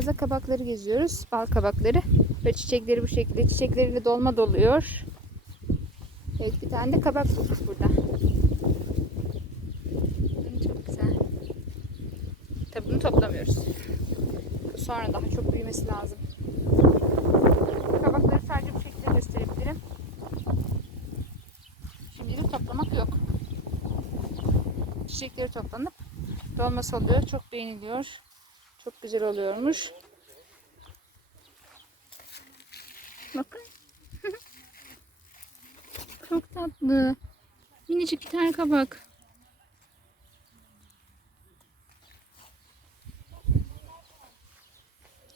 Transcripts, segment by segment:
Fazla kabakları geziyoruz. Bal kabakları. Ve çiçekleri bu şekilde. Çiçekleriyle dolma doluyor. Evet bir tane de kabak bulduk burada. Çok güzel. Tabii bunu toplamıyoruz. Sonra daha çok büyümesi lazım. Kabakları sadece bu şekilde gösterebilirim. Şimdilik toplamak yok. Çiçekleri toplanıp dolması oluyor. Çok beğeniliyor. Çok güzel oluyormuş. Bakın. Çok tatlı. Minicik bir tane kabak.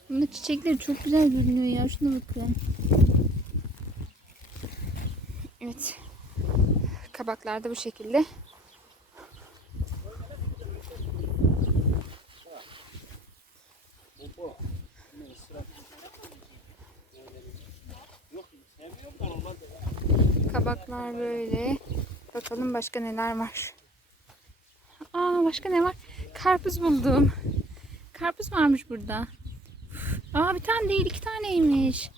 Bunun çiçekleri çok güzel görünüyor ya. Şuna bakın. Evet. Kabaklar da bu şekilde. Kabaklar böyle. Bakalım başka neler var. Aa başka ne var? Karpuz buldum. Karpuz varmış burada. Aa bir tane değil iki taneymiş.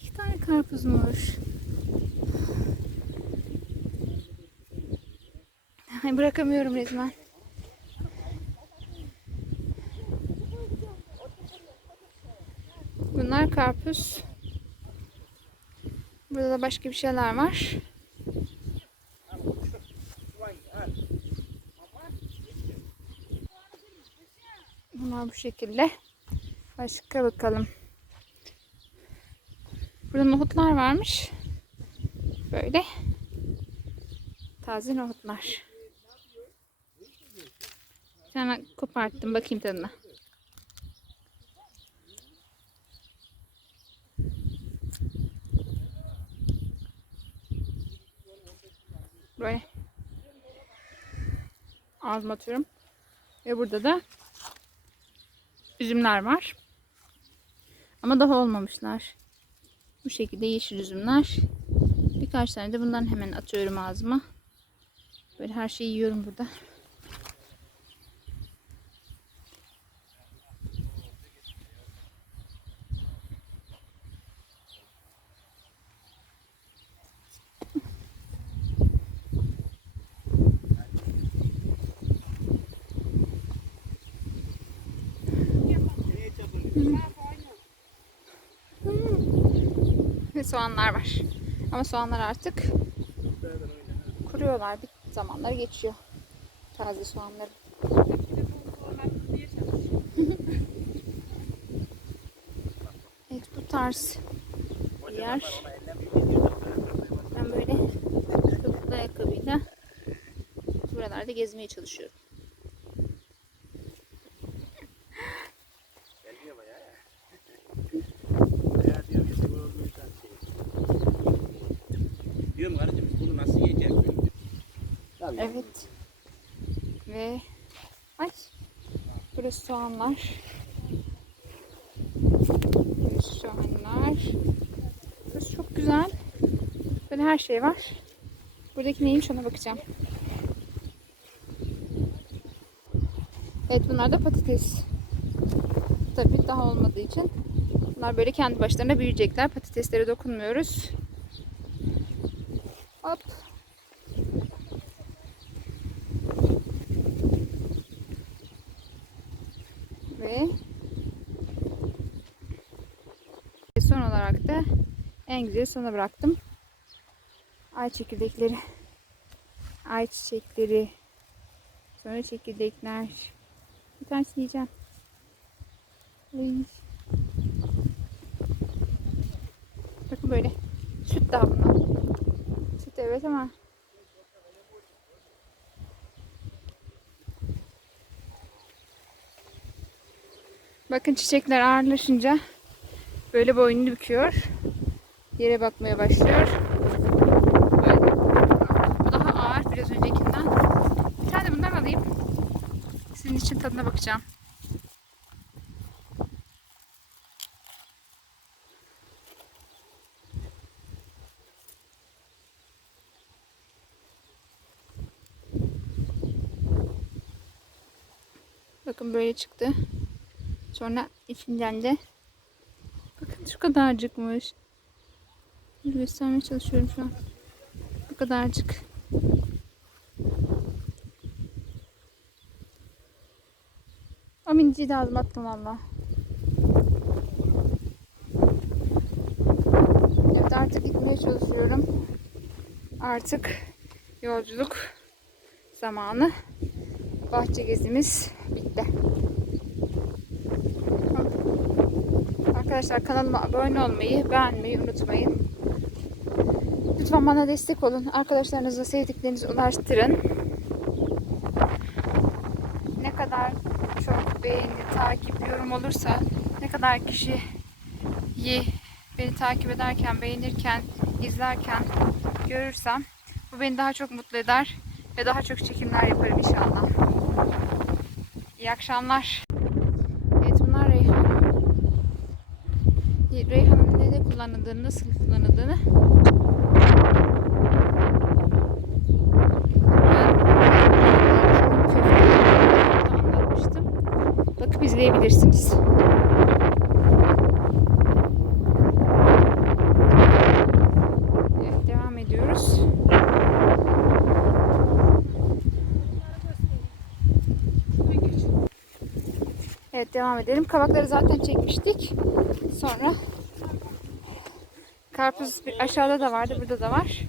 İki tane karpuzmuş. Ay, bırakamıyorum resmen. Bunlar karpuz. Burada da başka bir şeyler var. Bunlar bu şekilde. Başka bakalım. Burada nohutlar varmış. Böyle. Taze nohutlar. Bir tane koparttım. Bakayım tadına. Böyle. Ağzıma atıyorum. Ve burada da üzümler var. Ama daha olmamışlar. Bu şekilde yeşil üzümler. Birkaç tane de bundan hemen atıyorum ağzıma. Böyle her şeyi yiyorum burada. Ve soğanlar var. Ama soğanlar artık kuruyorlar. Bir zamanları geçiyor. Taze soğanları. evet bu tarz bir yer. Ben böyle topuklu ayakkabıyla buralarda gezmeye çalışıyorum. Diyorum kardeşim biz bunu nasıl yiyeceğiz? diyorum. Tabii. Evet. Ve ay burası soğanlar. Burası soğanlar. Burası çok güzel. Böyle her şey var. Buradaki neymiş ona bakacağım. Evet bunlar da patates. Tabii daha olmadığı için. Bunlar böyle kendi başlarına büyüyecekler. Patateslere dokunmuyoruz. Hop. Ve son olarak da en güzeli sona bıraktım. Ay çekirdekleri. Ay çiçekleri. Sonra çekirdekler. Bir tanesini yiyeceğim. Ay. Bakın böyle. Süt daha bunlar. Süt evet ama Bakın çiçekler ağırlaşınca böyle boynunu büküyor. Yere bakmaya başlıyor. Böyle. Daha ağır biraz öncekinden. Bir tane bundan alayım. Sizin için tadına bakacağım. Bakın böyle çıktı. Sonra içinden de bakın şu kadarcıkmış. Göstermeye çalışıyorum şu an. Bu kadarcık. O minciyi de ağzıma attım valla. Evet artık gitmeye çalışıyorum. Artık yolculuk zamanı. Bahçe gezimiz bitti. Arkadaşlar kanalıma abone olmayı, beğenmeyi unutmayın. Lütfen bana destek olun. Arkadaşlarınızla sevdiklerinizi ulaştırın. Ne kadar çok beğeni, takip, yorum olursa, ne kadar kişi beni takip ederken, beğenirken, izlerken görürsem bu beni daha çok mutlu eder ve daha çok çekimler yaparım inşallah. İyi akşamlar. Evet bunlar Reyhan. Reyhan'ın ne de kullanıldığını, nasıl kullanıldığını anlatmıştım. Bakıp izleyebilirsiniz. Evet devam ediyoruz. Evet devam edelim. Kabakları zaten çekmiştik. Sonra karpuz bir aşağıda da vardı, burada da var.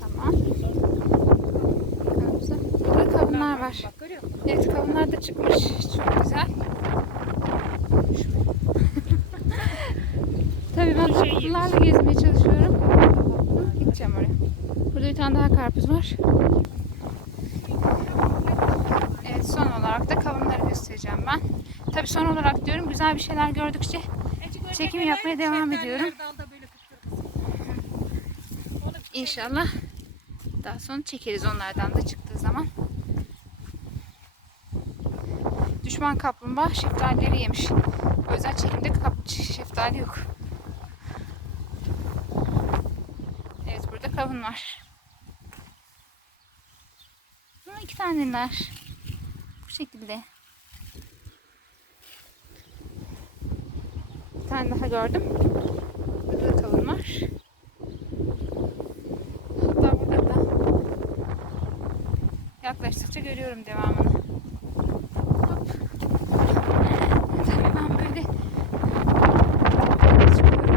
Tamam. Karpuza. Burada kavunlar var. Evet kavunlar da çıkmış. Çok güzel. Tabii ben tatlılarla gezmeye çalışıyorum. Gideceğim oraya. Burada bir tane daha karpuz var. Evet son olarak da kavunları göstereceğim ben. Tabii son olarak diyorum güzel bir şeyler gördükçe çekim yapmaya devam ediyorum. İnşallah daha sonra çekeriz onlardan da çıktığı zaman. Düşman kaplumbağa şeftalileri yemiş. O yüzden çekimde kap şeftali yok. Evet burada kavun var. Hı, iki taneler. Bu şekilde. Bir tane daha gördüm. Burada da kavun var. Hatta burada da yaklaştıkça görüyorum devamını. Hop. Tabii ben böyle çıkıyorum.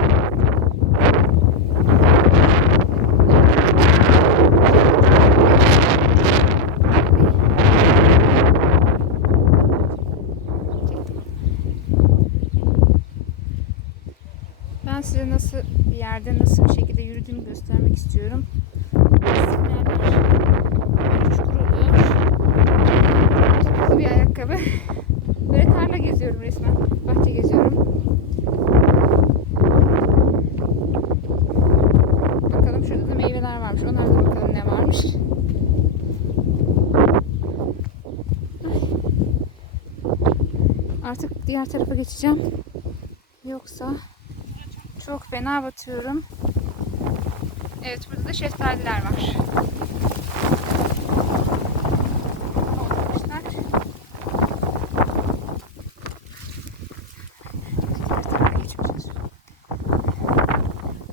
Ben size nasıl bir yerde nasıl bir şekilde yürüdüğümü göstermek istiyorum. Bizim yerler böyle çukur olur. Topuklu bir ayakkabı. Böyle tarla geziyorum resmen. Bahçe geziyorum. Bakalım şurada da meyveler varmış. Onlara da bakalım ne varmış. Artık diğer tarafa geçeceğim. Yoksa çok fena batıyorum. Evet burada da şeftaliler var.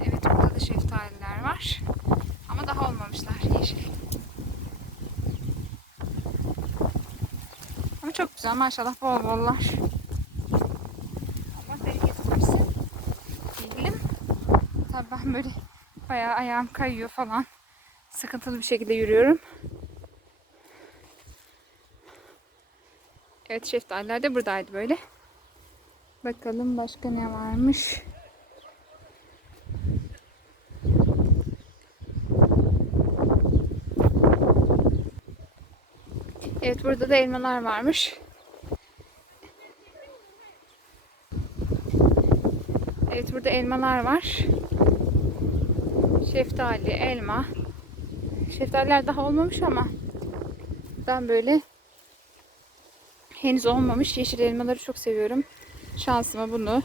Evet burada da şeftaliler var. Ama daha olmamışlar yeşil. Ama çok güzel maşallah bol bollar. Ben böyle bayağı ayağım kayıyor falan. Sıkıntılı bir şekilde yürüyorum. Evet şeftaliler de buradaydı böyle. Bakalım başka ne varmış. Evet burada da elmalar varmış. Evet burada elmalar var. Şeftali, elma. Şeftaliler daha olmamış ama ben böyle henüz olmamış yeşil elmaları çok seviyorum. Şansıma bunu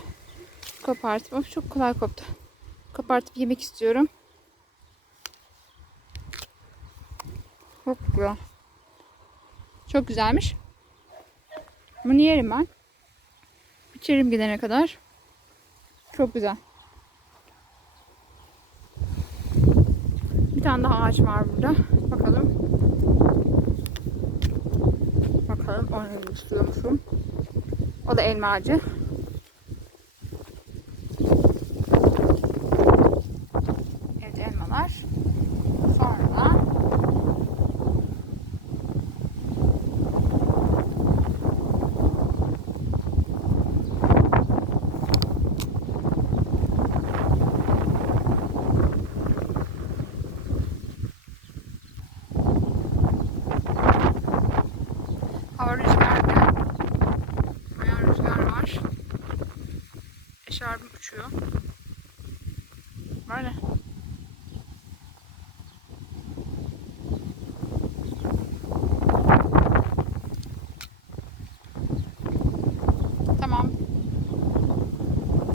kopartıp Of, çok kolay koptu. Kopartıp yemek istiyorum. Çok güzel. Çok güzelmiş. Bunu yerim ben. İçerim gidene kadar. Çok güzel. Bir tane daha ağaç var burada. Bakalım. Bakalım onu istiyormuşum. O da elma ağacı. Evet elmalar. Sonra hava rüzgarlı. Bayağı rüzgar var. Eşarbım uçuyor.